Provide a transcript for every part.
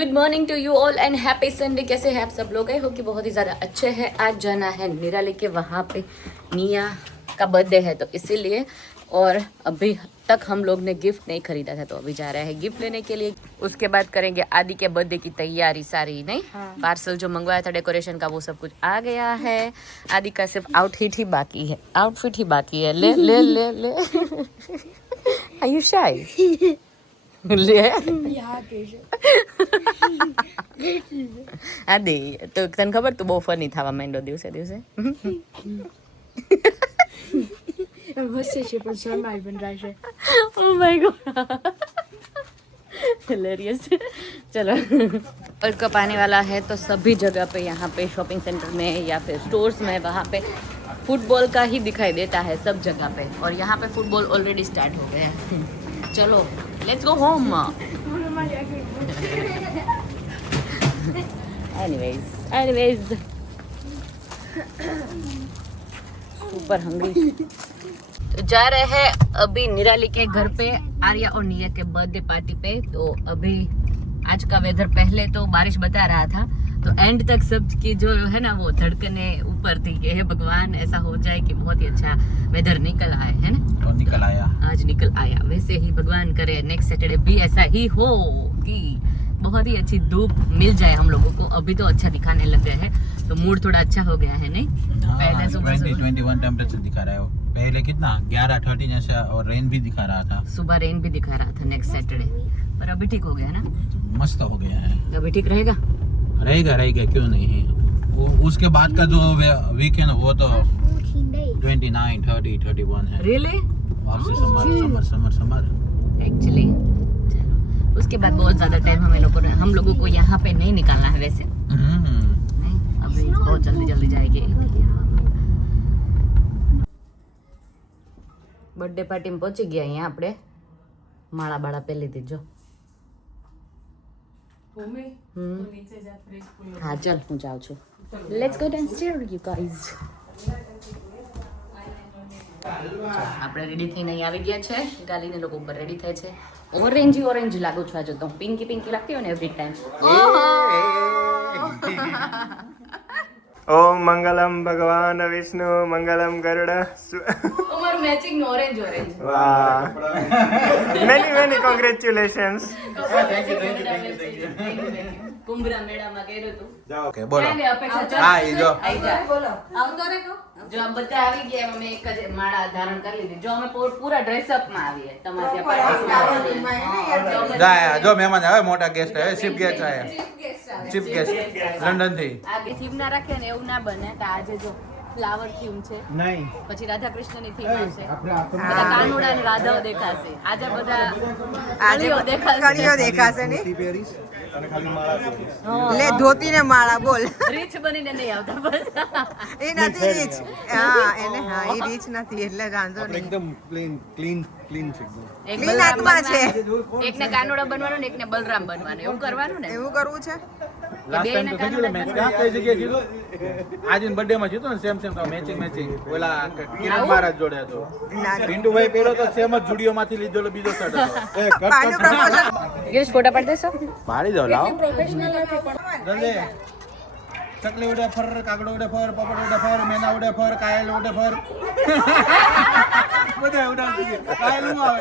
Good morning to you all and happy Sunday. कैसे हैं आप सब लोग? आई होप कि बहुत ही ज़्यादा अच्छे हैं। आज जाना है निराली के वहाँ पे, निया का बर्थडे है तो इसीलिए, और अभी तक हम लोग ने गिफ्ट नहीं खरीदा था तो अभी जा रहे हैं गिफ्ट लेने के लिए। उसके बाद करेंगे आदि के बर्थडे की तैयारी सारी। नहीं पार्सल जो मंगवाया था डेकोरेशन का वो सब कुछ आ गया है। आदि का सिर्फ आउटफिट ही बाकी है, आउटफिट ही बाकी है। ले ले ले ले आर यू शाय? લે આદિ તો તને ખબર તું બહુ ફની થવા માંડ્યો દિવસે દિવસે. હસે છે પણ શરમાઈ પણ રહેશે. Oh my god hilarious. चलो वर्ल्ड कप आने वाला है तो सभी जगह पे यहाँ पे शॉपिंग सेंटर में या फिर स्टोर्स में वहाँ पे फुटबॉल का ही दिखाई देता है सब जगह पे, और यहाँ पे फुटबॉल ऑलरेडी स्टार्ट हो गया है. चलो let's go home. Anyways super hungry. तो जा रहे हैं अभी निराली के घर पे आर्या और निया के बर्थडे पार्टी पे. तो अभी आज का वेदर पहले तो बारिश बता रहा था, तो एंड तक सबकी जो है ना वो धड़कने ऊपर थी कि हे भगवान ऐसा हो जाए कि बहुत ही अच्छा वेदर निकल आए, है ना. और निकल आया, आज निकल आया. वैसे ही भगवान करे नेक्स्ट सैटरडे भी ऐसा ही हो कि बहुत ही अच्छी धूप मिल जाए हम लोगों को. अभी तो अच्छा दिखाने लग गया है तो मूड थोड़ा अच्छा हो गया है. नहीं पहले सुबह 21 टेम्परेचर दिखा रहा है. पहले कितना 11-13 ऐसा, और रेन भी दिखा रहा था. सुबह रेन भी दिखा रहा था नेक्स्ट सैटरडे, पर अभी ठीक हो गया ना. मस्त हो गया है. अभी ठीक रहेगा. रहेगा क्यों नहीं. वो उसके बाद का जो वीकेंड वो तो 29, 30, 31 है. रियली वापस समर एक्चुअली. चलो उसके बाद बहुत ज्यादा टाइम हम लोगों को यहाँ पे नहीं निकालना है वैसे. नहीं अभी बहुत जल्दी जाएगी. બર્થડે પાર્ટી માં પહોંચી ગયા. અહીંયા આપણે માળા બાળા પહેલી હતી જો. હા ચાલ હું જાઉં છું. Let's go downstairs you guys. આપણે રેડી થઈને અહીં આવી ગયા છે. ગાલીને લોકો ઉપર રેડી થાય છે. ઓરેન્જ લાગુ છું આજે તો. પિંકી લાગતી હોય ને એવરી ટાઈમ. ओम मंगलम भगवान विष्णु मंगलम गरुड़. ઉમર મેચિંગ નો ઓરેન્જ. वाह मेनी कांग्रेचुलेशंस. કુંભરા મેળામાં કર્યું હતું. ઓકે બોલો. અપેક્ષા હા ઈ જો બોલો. આવતો રે કો. જો આ બધા આવી ગયા અમે એક જ માળા ધારણ કરી લીધી. જો અમે પૂરા ડ્રેસઅપ માં આવીએ તમારે ત્યાં જાય. જો મહેમાન આવે, મોટા ગેસ્ટ આવે, ચીફ ગેસ્ટ લંડન થી. આ થીમ ના રાખે ને એવું ના બને. તો આજે જો ફ્લાવર થીમ છે, नहीं પછી રાધા કૃષ્ણ ની થીમ આવશે. બધા કાનુડા ને રાધાઓ દેખાશે. આજે બધા કળીઓ દેખાશે ને લે ધોતી ને માળા બોલ. રીચ બનીને નહીં આવતા બસ. એ નથી રીચ. હા એને હા એ રીચ નથી એટલે વાંધો નહીં. एकदम क्लीन છે. એક ક્લીન આત્મા છે. એકને કાનુડા બનવાનું ને એકને બલરામ બનવાનું. એવું કરવાનું ને. એવું કરવું છે. લાસ્ટ ટાઈમ તો થઈ ગયું. મેં ક્યાં કઈ જગ્યાએ જીતો આજે બર્થડે માં જીતો ને સેમ તો મેચિંગ ઓલા કિરણ મહારાજ જોડે હતો. પિન્ટુભાઈ પહેરો તો સેમ જ જુડિયો માંથી લીધેલો બીજો શર્ટ હતો. પાંડુ પ્રમોશન ગિરીશ ફોટા પાડી દેશો. પાડી દો લાવ. પ્રોફેશનલ નથી પણ જલ્દી. ચકલી ઉડે ફર, કાગડો ઉડે ફર, પોપટ ઉડે ફર, મેના ઉડે ફર, કાયલ ઉડે ફર. બધા ઉડાવતી હતી. કાયલ નું આવે.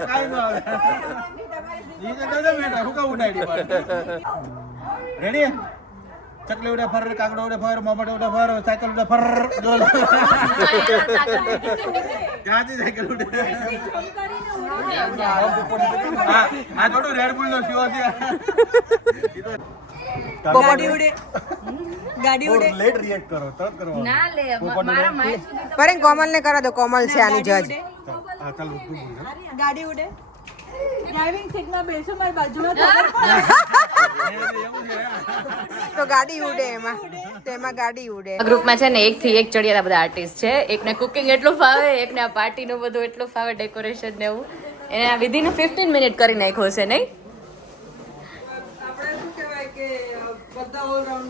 ઈ તો દાદા બેટા હુકા ઉડાડી પાડ. રેડી? ચકલી ઉડે ફર, કાગડો ઉડે ફર, પોપટ ઉડે ફર, સાયકલ ઉડે ફર. ક્યાંથી સાયકલ ઉડે? આ થોડું રેડ બુલ નો શો છે. ગાડી ઉડે लेट रिएक्ट करो तब करो. ના લે મારા માઈક સુધી પર કોમલ ને કરા દો. કોમલ છે આની જજ. हां चल तू बोल. ગાડી ઉડે. ડ્રાઇવિંગ સીટ માં બેસો મારી બાજુમાં તો ગાડી ઉડે. એમાં ગાડી ઉડે. આ ગ્રુપમાં છે ને 1 થી 1 ચડિયાતા બધા આર્ટિસ્ટ છે. એકને કુકિંગ એટલું ફાવે, એકને આ પાર્ટીનું બધું એટલું ફાવે, ડેકોરેશન ને એવું. એને આ વિધિન 15 મિનિટ કરી નાખ્યો છે નહીં.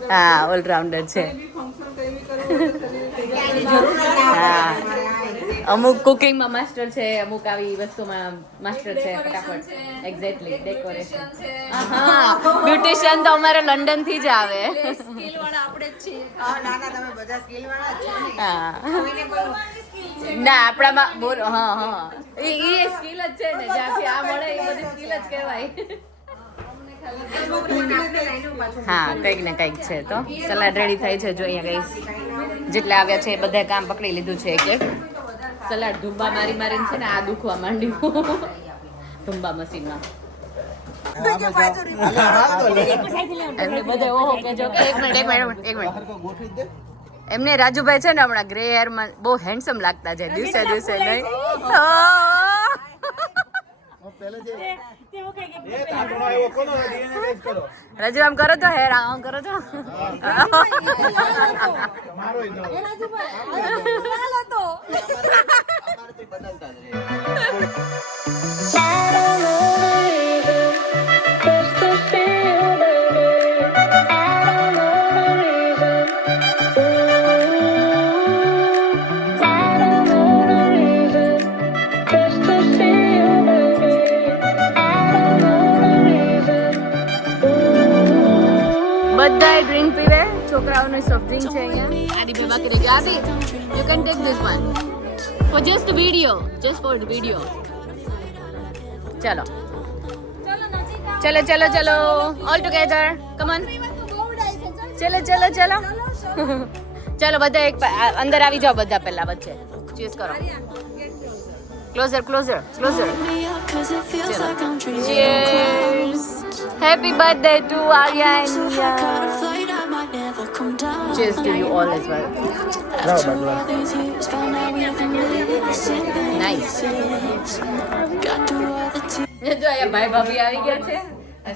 હા ઓલરાઉન્ડર છે. હા અમુક કુકિંગમાં માસ્ટર છે, અમુક આવી વસ્તુમાં માસ્ટર છે. ફટાફટ એક્ઝેક્ટલી ડેકોરેશન. હા, બ્યુટિશિયન તો અમારે લંડન થી જ આવે. સ્કિલ વાળા આપણે જ છીએ. ના ના તમે બધા સ્કિલ વાળા જ છો ને. હા કોઈને કોઈ ના આપણામાં બોલો. હા હા એ સ્કિલ જ છે ને, જ્યાંથી આ મળે એ બધી સ્કિલ જ કહેવાય. હા કંઈક ને કંઈક છે. તો સલાડ રેડી થાય છે. જો અહીંયા ગઈસ જેટલા આવ્યા છે એ બધા કામ પકડી લીધું છે કે સલાડ ધુંબા મારી મારીને છે ને આ દુખવા માંડ્યું ધુંબા મશીનમાં. એમને બધા ઓહો કે જો કે એક મિનિટ એમને રાજુભાઈ છે ને હમણાં ગ્રે હેરમાં બહુ હેન્ડસમ લાગતા છે દિવસે દિવસે. નહીં રાજુ આમ કરો છો હેર આમ કરો છો. બધા ડ્રિંક પીવે. છોકરાઓની સોફ્ટ ડ્રિંક છે અહીંયા. આદિ બે બાકી રહી Adi you can take this one for just video, just for the video. ચલો ચલો ચલો ચલો ઓલ ટુગેધર કમ ઓન. ચલો ચલો ચલો ચલો બધા એક અંદર આવી જાઓ બધા પહેલા વચ્ચે. ચીઝ કરો. Closure closure closure. Cheers. Happy birthday to Arya and Nia. Cheers to you all as well. Nice. જો અહીંયા ભાઈ ભાભી આવી ગયા છે.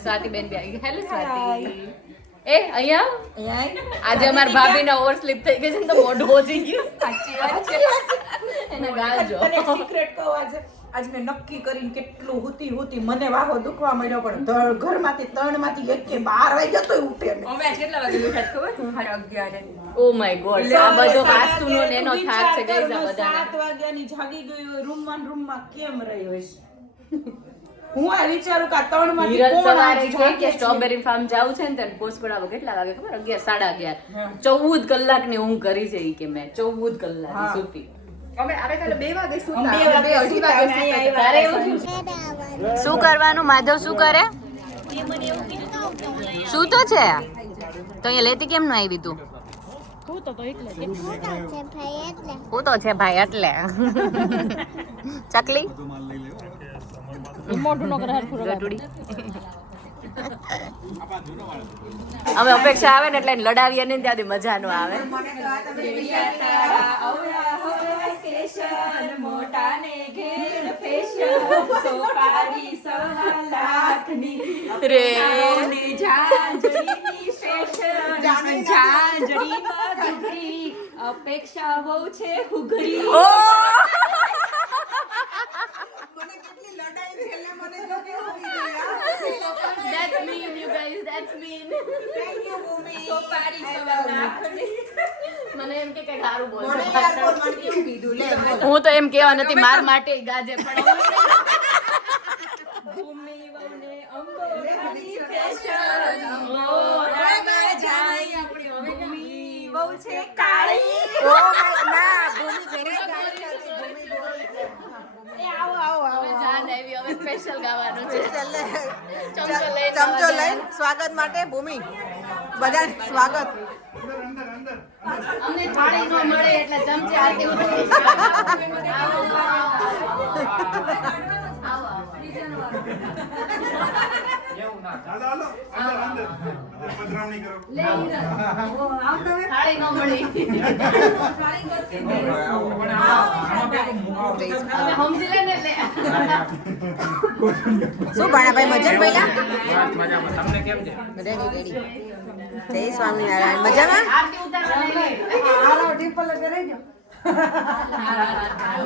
સ્વાતિ બેન બી આવી ગયા. હેલો સ્વાતિ. એ અહીંયા આજે અમારા ભાભીના ઓવર સ્લીપ થઈ ગઈ છે ને તો મોઢું ઓછી ગયું. સાચી વાત છે. એને ગાલ જો. સિક્રેટ કહું આજ મેં નક્કી કરીને કેટલું હુતી મને વાહો દુખવા મળ્યો પણ ઘરમાંથી 3 માંથી 1 કે 12 વાગ્યા તોય ઉઠે નહીં. અમે આજ કેટલા વાગે ઉઠ્યા ખબર? 11:30. Oh my God. આ બધો વાસ્તુનો ને એનો થાક છે ગાઈસ આ બધાને. 7 વાગ્યાની જાગી ગઈ હોય રૂમમાં કેમ રહી હોય. હું આ વિચારું કે 3 માંથી હિરલ કોણ સવારે આજે કે જાગે છે? સ્ટ્રોબેરી ફાર્મ જાવું છે ને તો પોસ્ટ પડાવો કેટલા વાગે ખબર? 11 11:30. 14 કલાકની ઊંઘ કરી છે ઈ કે મેં 14 કલાક સૂતી. અમે આવે કાલે 2 વાગે સુતા. 2 વાગે તારે એવું થયું? શું કરવાનું માધવ શું કરે? શું તો છે? તો અહીંયા લેતી કેમ ન આવી તું? હું તો છે ભાઈ એટલે ચકલી ગટુડી. અમે અપેક્ષા આવે ને એટલે એને લડાવીએ ને ત્યાંથી મજા નો આવે. રે અપેક્ષા બહુ છે હુગરી. ઓ મને કેટલી લડાઈ છેલ્લે મને જો કે હોઈ ગઈ. that's mean you guys, that's mean. Thank you Bhoomi. સોપારી સવા લાખની. મને એમ કે કઈ સારું બોલ. મને યાર બોલ મને કેમ કીધું લે બોલ. હું તો એમ કેવા નથી માર માટે ગાજે પણ ભૂમિ વને અંબોની ફેશન. મોરામાં જાય આપણી ભૂમિ બહુ છે કાળી. ઓ ના ભૂમિ ઘરે ગાય છે ભૂમિ બોલે છે. એ આવો આવો આવો. હવે જાન આવી હવે સ્પેશિયલ ગાવાનું છે. ચમચો લઈને સ્વાગત માટે ભૂમિ બધા સ્વાગત. અમને થાળી ન મળે એટલે ચમચે આરતી ઉતરી થાળી ન મળી. સમજી લે ને લે. શું ભાણાભાઈ મજા પહેલા તમને કેમ છે? Ready ready. જય સ્વામિનારાયણ. મજામાં? આરતી ઉતારવા લઈ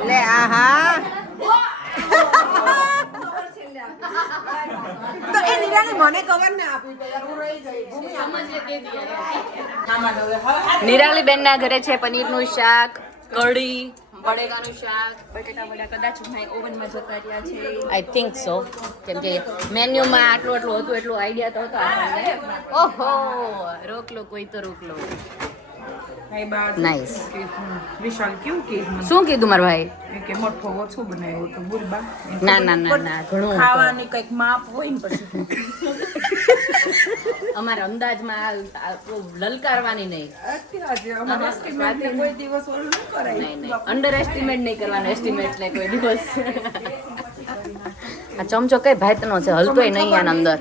લે આહા. તો એ નિરાને મને ખબર ના આપી તો યાર હું રહી ગઈ. ભૂમિ નિરાલી બેન ના ઘરે છે પનીરનું શાક, કઢી, બટેકાનું શાક. બટેટા વડા કદાચ ભાઈ ઓવનમાં જતા રહ્યા છે. આઈ થિંક સો, કેમ કે મેન્યુમાં આટલું હતું એટલું આઈડિયા તો હતો આપણને. ઓહો, રોક લો કોઈ તો રોક લો. ભાઈ બા Nice. વિશાલ કેવું કે શું કીધું મારા ભાઈ? કે મઠો ઓછું બનાવ્યું તો બુરબા ના ના ના ના, ઘણું હતું. ખાવાની કઈક માપ હોય ને પછી અમારા અંદાજમાં લલકારવાની નહીં. અત્યારે અમારે estimate ને કોઈ દિવસ ઓલું ન કરાય. નહીં નહીં, અંડર એસ્ટિમેટ નહીં કરવાનો એસ્ટિમેટ ને કોઈ દિવસ. આ ચમચો કઈ ભાતનો છે, હલતોય નહીં આના અંદર.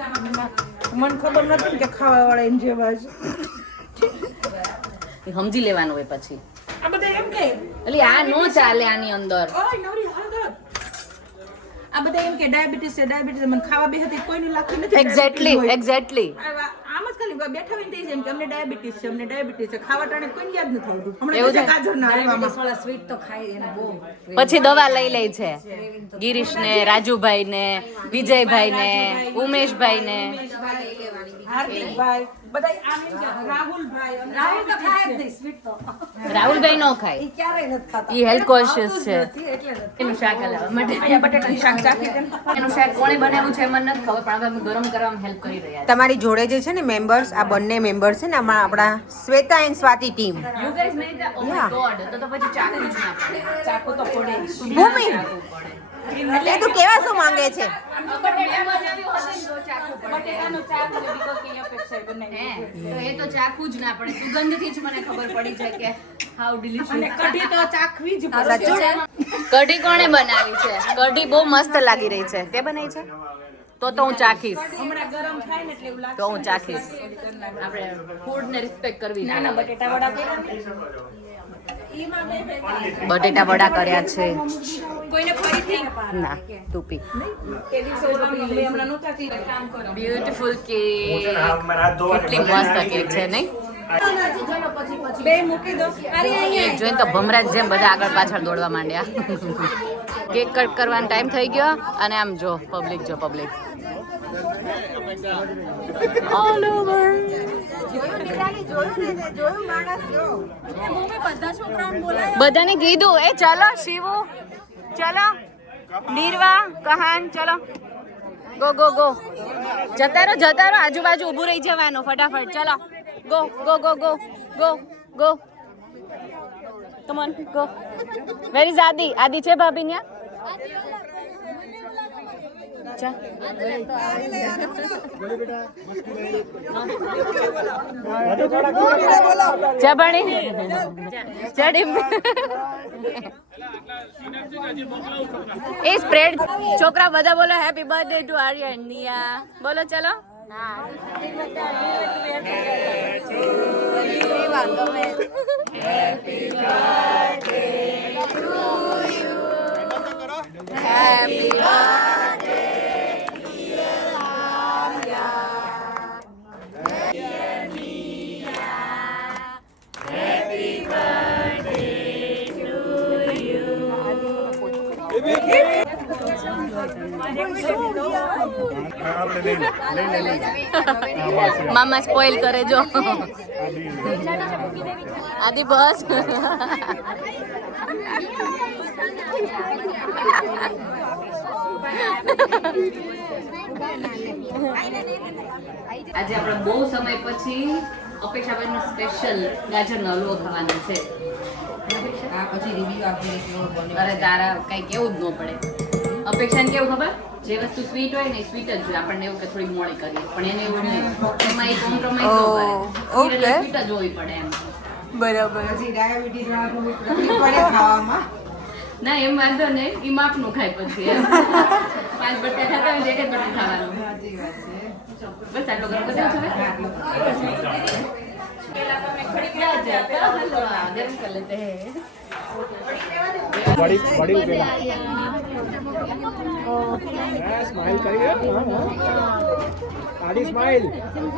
મને ખબર નથી ને કે ખાવા વાળા એમ જેવા છે. એ સમજી લેવાનું હોય પછી. આ બધા એમ કે એટલે આ નો ચાલે આની અંદર. ઓય નવરી હાલત. આ બધા એમ કે ડાયાબિટીસ છે ડાયાબિટીસ, મને ખાવા બે હતી કોઈને લાગતી નથી. એક્ઝેક્ટલી diabetes હોય. એક્ઝેક્ટલી. આમ જ ખાલી બેઠા હોય ને તે જ એમ કે અમને ડાયાબિટીસ છે અમને ડાયાબિટીસ છે. ખાવા ટાણે કોઈ યાદ નથી આવતું. એવું હમણાં છે? ગાજરના હલવામાં પછી દવા લઈ લે છે ગિરીશ ને, રાજુભાઈ ને, વિજયભાઈ ને, ઉમેશભાઈ ને. હાર્દિકભાઈ બધા આમ એમ કે રાહુલભાઈ અને રાહુલ તો ખાય જ નહીં સ્વીટ તો. રાહુલભાઈ નો ખાય, ઈ હેલ્થ કોન્શિયસ છે. એનું શાક હલાવવા માટે અહીંયા બટેટાનું શાક ચાખી દે ને. એનું શાક કોણે બનાવ્યું છે મને નથી ખબર, પણ હવે અમે ગરમ કરવામાં હેલ્પ કરી રહ્યા છીએ. તમારી જોડે જે છે ને મેમ્બર્સ, આ બંને મેમ્બર્સ છે ને આમાં આપણા Shweta and Swati team. You guys made that? Oh my Yeah. God. તો પછી ચાકુ જ ના પડે. ચાકુ તો પડે જ. ભૂમિ એટલે તું કેવા શું માંગે છે? બટેટામાં જ આવ્યું હશે ને તો ચાકુ પડે. બટેટાનું ચાક છે because કે અપેક્ષા બનાવી. હે, તો એ તો ચાકુ જ ના પડે. સુગંધથી જ મને ખબર પડી જાય કે હાઉ ડિલિશિયસ. અને કઢી તો ચાખવી જ પડે. સાચું? કઢી કોણે બનાવી છે? કઢી બહુ મસ્ત લાગી રહી છે. તે બનાવી છે? તો હું ચાખીશ. હમણાં ગરમ થાય ને એટલે એવું લાગશે. તો હું ચાખીશ. આપણે ફૂડ ને રિસ્પેક્ટ કરવી નાના જોઈએ. બટેટા વડા કર્યા ને. બટેટા વડા કર્યા છે. કોઈને ફરીથી ના, ટૂપી. તે દિવસે અમે હમણાં નહોતા કર્યા. Beautiful cake. કેટલી મસ્ત કેક છે નહીં? બે મૂકી દો. કેક જોઈને તો ભમરાજ જેમ બધા આગળ પાછળ દોડવા માંડ્યા. કેક કટ કરવાનો ટાઈમ થઈ ગયો અને આમ જો પબ્લિક ઓલ ઓવર. બધાને કીધું એ ચલો શિવો, ચલો નીરવા, કહાન, ચલો ગો ગો ગો. જતા રહો આજુબાજુ ઊભું રહી જવાનું ફટાફટ. ચલો go go go go go go. Come on go. Where is Adi? Adi છે ભાભી ન્યા? ચા ચા પાણી ચડી એ સ્પ્રેડ. છોકરા બધા બોલો happy birthday to Aryan Niya. બોલો ચલો. હેપી મામા સ્પોઇલ કરે જો. આદિ બસ. આજે આપણે બહુ સમય પછી અપેક્ષાબેનનો સ્પેશિયલ ગાજરનો હલવો ખાવાનો છે. અરે તારા કઈ કેવું જ ન પડે. અપેક્ષાને કેવું ખબર, જે વસ્તુ સ્વીટ હોય ને સ્વીટ જ જોઈએ. આપણને એવું કે થોડી મોડી કરીએ, પણ એને એવું નહીં. એમાં એક કોમ્પ્રોમાઇઝ ન કરે. એટલે સ્વીટ જ હોવી પડે એમ. બરાબર. ના એમ વાંધો નહીં, એ માપનું ખાય પછી એમ. 5 બટેટા ખાતા હોય તો 1 જ બટેટા ખાવાનું. બસ આટલો ગરમ કરી દેવો છે. ગરમ કર લેતે હે. સ્માઈલ કરી આડી સ્માઈલ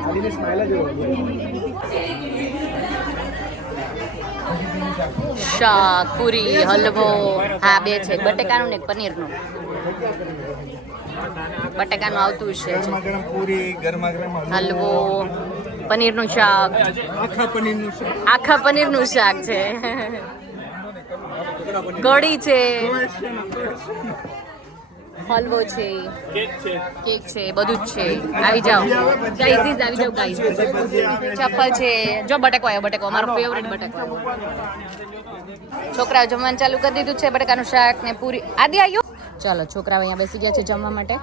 આડીની સ્માઈલ જ શાક, પૂરી, હલવો. હા, 2 છે, બટેકાનું ને પનીરનું. બટેકાનું આવતું છે, ગરમ પૂરી ગરમા ગરમ હલવો, પનીરનું શાક, આખા પનીરનું શાક. આખા પનીરનું શાક છે. કઢી છે, હલવો છે, કેક છે, બધું જ છે. આવી જાઓ ગાઈઝ, આવી જાઓ ગાઈઝ. ચપ્પલ છે, જો બટેકો આવ્યો, બટેકો અમારો ફેવરેટ બટેકો આવ્યો. છોકરાઓ જમવાનું ચાલુ કરી દીધું છે, બટેકાનું શાક ને પૂરી. આદિ આવ્યો. ચાલો છોકરાઓ અહીંયા બેસી ગયા છે જમવા માટે.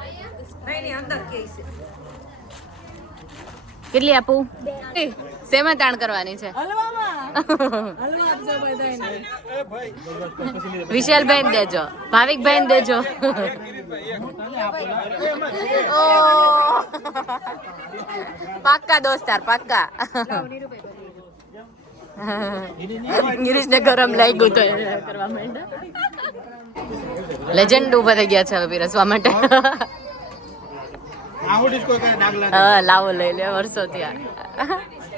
કેટલી આપું? શેમાં તાણ કરવાની છે? વિશાલભાઈ દેજો, ભાવિકભાઈ દેજો. પાક્કા દોસ્તાર, પાક્કા. ગિરીશને ગરમ લાગ્યું તો કરવા માંડે. લેજેન્ડ ઉભા થઈ ગયા છે હવે પીરસવા માટે. હા લાવો, લઈ લે વર્ષો ત્યાં.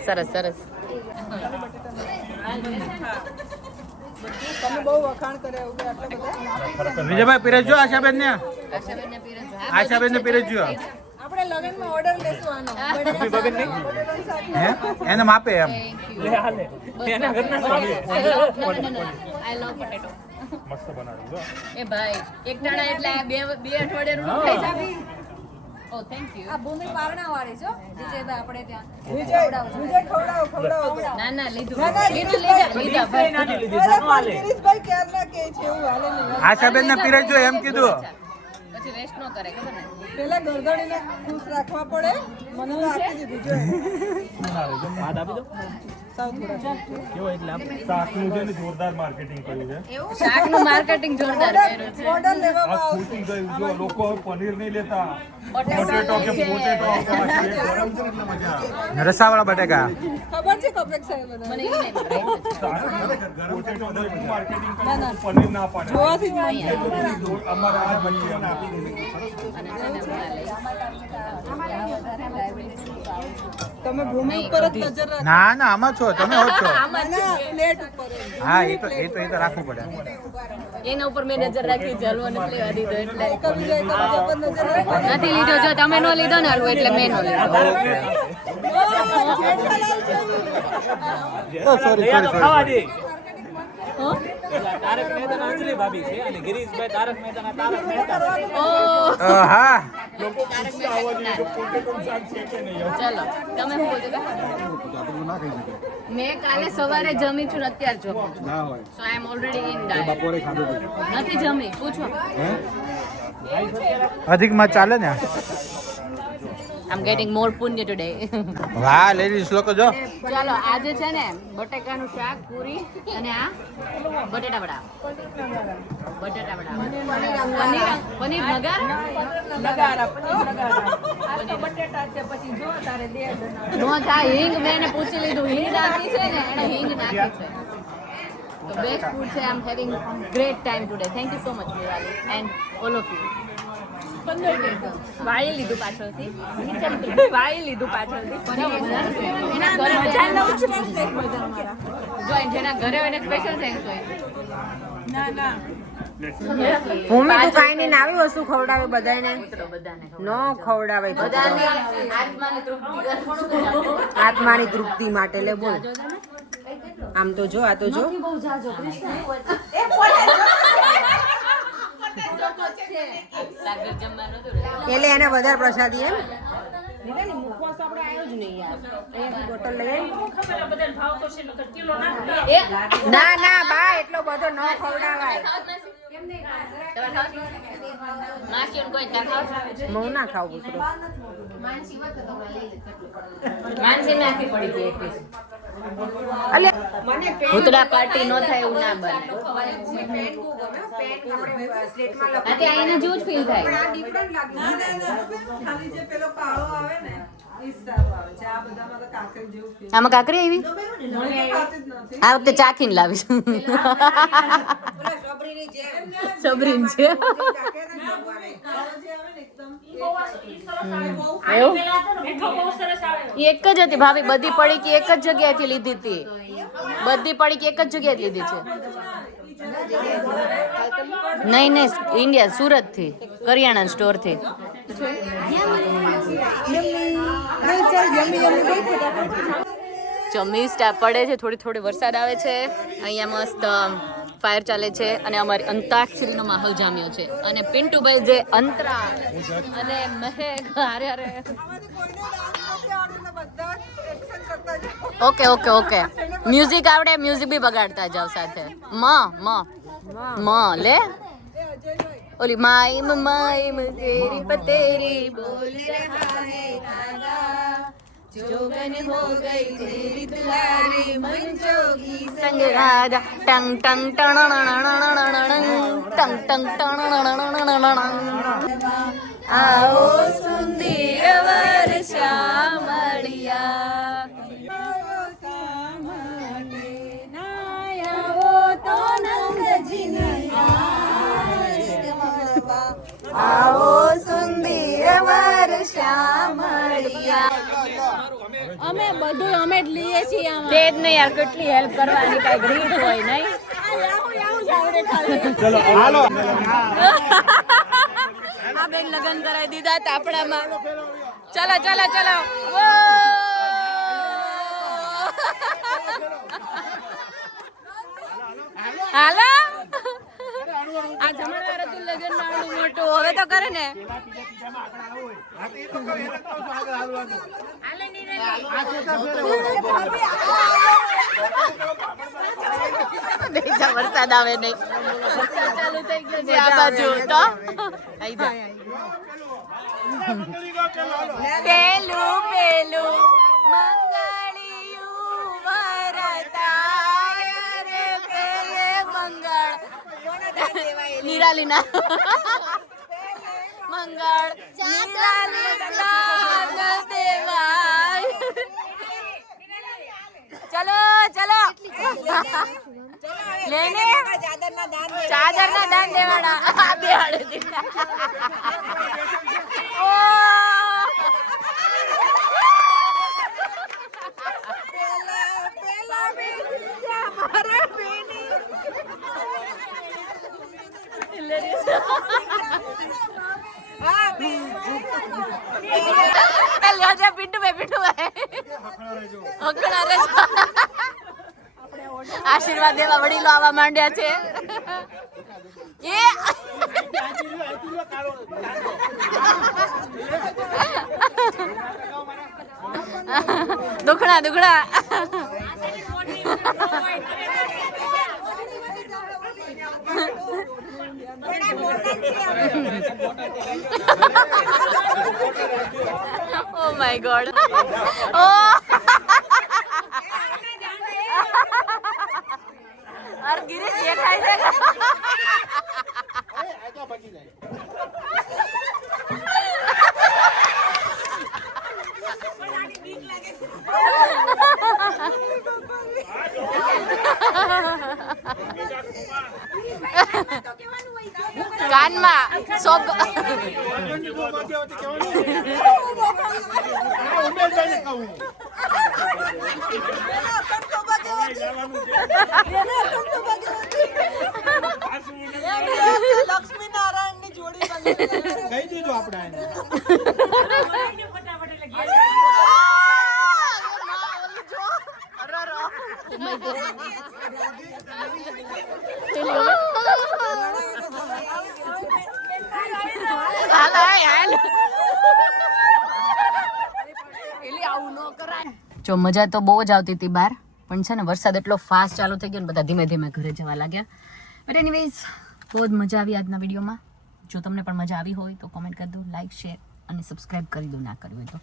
સરસ સરસ. તમે બહુ વખાણ કર્યા વગર આટલા બધા. વિજયભાઈ પીરસજો આશાબેન ને. આશાબેન ને પીરસજો. આપણે લગનમાં ઓર્ડર લેશું આનો. હે એને માપે એમ. આઈ લવ પોટેટો. મસ્ત બનાવ્યું. એ ભાઈ એક ટાણા એટલે બે અઠવાડિયાનું ખાઈ જાવી. ઓ થેન્ક યુ. આ ભૂમિ પાવણા વાળી છો વિજયભાઈ આપણે ત્યાં વિજય ખવડાવો. ના ના લીધું ના, ના, લીધા ભાઈ. ગિરીશભાઈ ક્યારના કહે છે એવું હાલે નહીં. આશાબેન ને પીરસજો એમ કીધું. પછી રેસ્ટ ન કરે ખબર ને. પેલા ગરગડીને ખુશ રાખવા પડે. મને તો આપી દીધું જો. જોરદાર માર્કેટિંગ કર્યું છે. શાકનું માર્કેટિંગ જોરદાર કર્યું છે. ઓર્ડર લેવામાં આ આવશે. ખૂટી ગયું. જો લોકો હવે પનીર નહીં લેતા, પોટેટો પોટેટો કે છે. પોટેટો ગરમ છે એટલે મજા આવે. રસાવાળા બટેકા. ખબર છે કપેક સાહેબ બધા. મને એ નહીં ખબર. પોટેટો દહીંનું માર્કેટિંગ કર્યું તો પનીર ના પાડે. જોવાથી જ અમારે આ જ બની આપી તમે ભૂમિ ઉપર જ નજર રાખો. ના ના આમાં છો તમે હોત છો. આમાં જ ના, છે. પ્લેટ ઉપર જ. હા એ તો રાખવું પડે. એના ઉપર મેં નજર રાખી છે, હલવો નથી લેવા દીધો એટલે એકબીજા પર નજર રાખો. નથી લીધો. જો તમે નો લીધો ને હલવો એટલે મેં નો લીધો. સોરી. તારક મહેતાના અંજલિ ભાભી છે અને ગિરીશભાઈ તારક મહેતાના તારક મહેતા છે. હા ચલો તમે શું બોલજો કે? મેં કાલે સવારે જમી છું ને અત્યારે જમું છું. સો આઈ એમ ઓલરેડી ઇન ડાયટ. નથી જમી, પૂછો. અધિકમાં ચાલે ને. આઈ એમ ગેટિંગ મોર પુણ્ય ટુડે. વાહ લેડીઝ લોકો જો. ચાલો આજે છે ને બટેકાનું શાક, પૂરી અને આ બટેટા વડા. બટેટા વડા. પનીર નગારા. બટેટા છે પછી જો તારે દે નો થાય હિંગ. મેં એને પૂછી લીધું હિંગ નાખી છે ને, એને હિંગ નાખી છે. તો બેસ્ટ ફૂડ છે. I am having great time today. Thank you so much Mirali and all of you. વાળી લીધું પાછળથી વાળી લીધું પાછળથી એના ઘરે મજા લઉં છું ને એટલે મજા મારા જો જેના ઘરે હોય એને સ્પેશિયલ થેન્ક્સ હોય. ના ના ભૂમિ તું કાંઈ નહીં આવી વસ્તુ ખવડાવે બધાને બધાને ન ખવડાવે બધાને આત્માની તૃપ્તિ આત્માની તૃપ્તિ માટે લે બોલ આમ તો જો આ તો જો બહુ જાજો સાગર જમવા નતું એટલે એને વધારે પ્રસાદી એમ મુખવાસ આપણે આવ્યો જ નહીં યાર અહીંયાથી બોટલ લઈ આવી ના ના બા એટલો બધો ન ખવડાવાય માસી કોઈ ખાવ બહુ ના ખાવું પુત્રો માનસી નાખી પડી ગઈ એક પીસ. અલે ભૂતડા પાર્ટી ન થાય એવું ના બને. આથી આઈને જેવું જ ફીલ થાય. ખાલી જે પેલો કાળો આવે ને ઈ સારું આવે છે. આ બધામાં તો કાકરી જેવું feel. આમાં કાકરી આવી ખાતી જ નથી. આ વખતે ચાખીને લાવીશ. સબરીન છે કાળો જે આવે ને એકદમ એવું એક જ હતી ભાભી. બધી પડીકી એક જ જગ્યાએથી લીધી હતી. બધી પડીકી એક જ જગ્યાએથી લીધી છે. નહીં નહીં ઇન્ડિયા સુરત થી કરિયાણા સ્ટોર થી. ચમીસ પડે છે. થોડી થોડી વરસાદ આવે છે અહીંયા. મસ્ત ફાયર ચાલે છે અને અમારી અંતાક્ષરીનો માહોલ જામ્યો છે અને પિન્ટુભાઈ જે અંતરા અને મહેક અરે અરે ઓકે ઓકે ઓકે મ્યુઝિક આવડે મ્યુઝિક બી બગાડતા જાવ સાથે મ લે ઓલી માઈમ તેરી પતેરી બોલ રહા હે ગાના જોગન હો ગઈ તેરી દુલારી મન જોગી સંગ રાજા ટંગ ટંગ ટંગ ટંગ ટંગ આવો સુંદર વર્ષા મળ્યા આવો સુંદર વર્ષા મળ્યા અમે બધું અમે જ લઈએ છીએ તે જ ને યાર કેટલી હેલ્પ કરવાની કઈ ગ્રીડ હોય નહીં ચલો હાલો આ બેન લગન કરાવી દીધા તાપડામાં ચલો ચલો ચલો હાલો આ જમણવાર હતું લગન નાનું મોટું હવે તો કરે ને વરસાદ આવે નહીં વરસાદ ચાલુ થઈ ગયો છે આ બાજુ તો પેલું પેલું મંગળિયું વરતાય રે પેલે મંગળ નિરાલીના મંગળ નિરાલીના દેવાય ચલો ચલો લેને ચાદર ના દાન દેવાના આ બેહાડે છે ઓ આશીર્વાદ દેવા વડીલો આવવા માંડ્યા છે એ દુખડા દુખડા Oh my god. Oh. और गिरीश देखाई देगा. કાનમાં સોબ લક્ષ્મી નારાયણ ની જોડી કહી દીધું આપણે જો મજા તો બહુ જ આવતી હતી બહાર પણ છે ને વરસાદ એટલો ફાસ્ટ ચાલુ થઈ ગયો ને બધા ધીમે ધીમે ઘરે જવા લાગ્યા બટ એનીવેઝ બહુ જ મજા આવી આજના વિડીયોમાં જો તમને પણ મજા આવી હોય તો કોમેન્ટ કરી દો લાઈક શેર અને સબસ્ક્રાઈબ કરી દો ના કર્યું હોય તો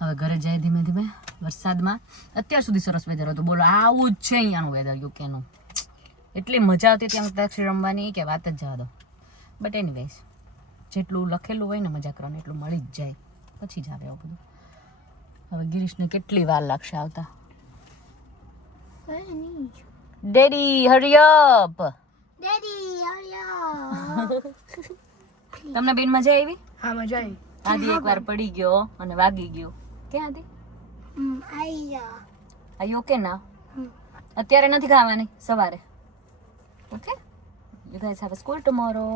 હવે ઘરે જાય ધીમે ધીમે વરસાદમાં અત્યાર સુધી સરસ વેધર હતું બોલો આવું જ છે અહીંયાનું વેધર યુકેનું એટલી મજા આવતી હતી અંતાક્ષરી રમવાની કે વાત જ જવા દો બટ એનીવેઝ જેટલું લખેલું હોય ને મજા કરવાનું એટલું મળી જ જાય પછી જ આવે એવું બધું હવે ગિરીશને કેટલી વાર લાગશે આવતા ડેડી હરી અપ તમને બેન મજા આવી હા મજા આવી આદિ એકવાર પડી ગયો અને વાગી ગયો ક્યાં આદિ આઈ ઓકે ના અત્યારે નથી ખાવાની સવારે okay you guys have a school tomorrow